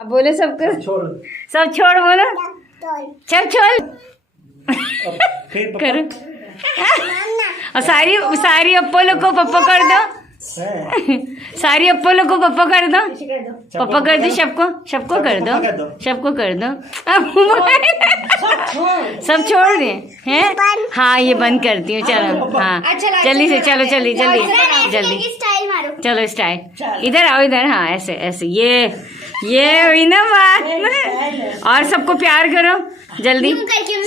अब बोले सबको, सब छोड़ बोलो, सब छोड़ करो। और सारी सारी अप्पोलो को पप्पा कर दो, सारी अप्पोलो को पप्पा कर दो, पप्पा कर दो, सबको सबको कर दो, सबको कर दो। सब छोड़ दे हैं। हाँ ये बंद करती हूँ, चलो। हाँ जल्दी से, चलो जल्दी जल्दी जल्दी, चलो स्टाइल। इधर आओ, इधर। हाँ ऐसे ऐसे, ये हुई ना बात। और सबको प्यार करो जल्दी,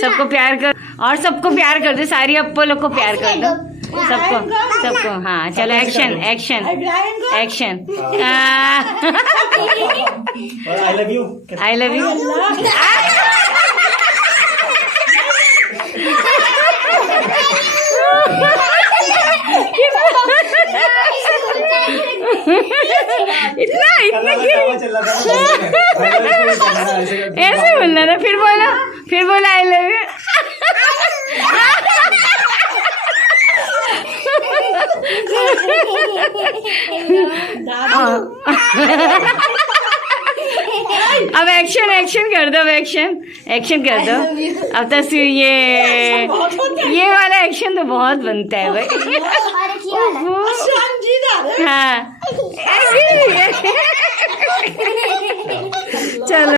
सबको प्यार करो, और सबको प्यार कर दो, सारी अप्पोलो को प्यार कर दो, सबको सबको। हाँ चलो, action action action. I love you, I love you. इतना इतना ऐसे बोलना था, फिर बोला आई लव यू। अब एक्शन एक्शन कर दो, अब एक्शन कर दो। अब तस्वीर ये वाला एक्शन तो बहुत बनता है भाई। हाँ चलो।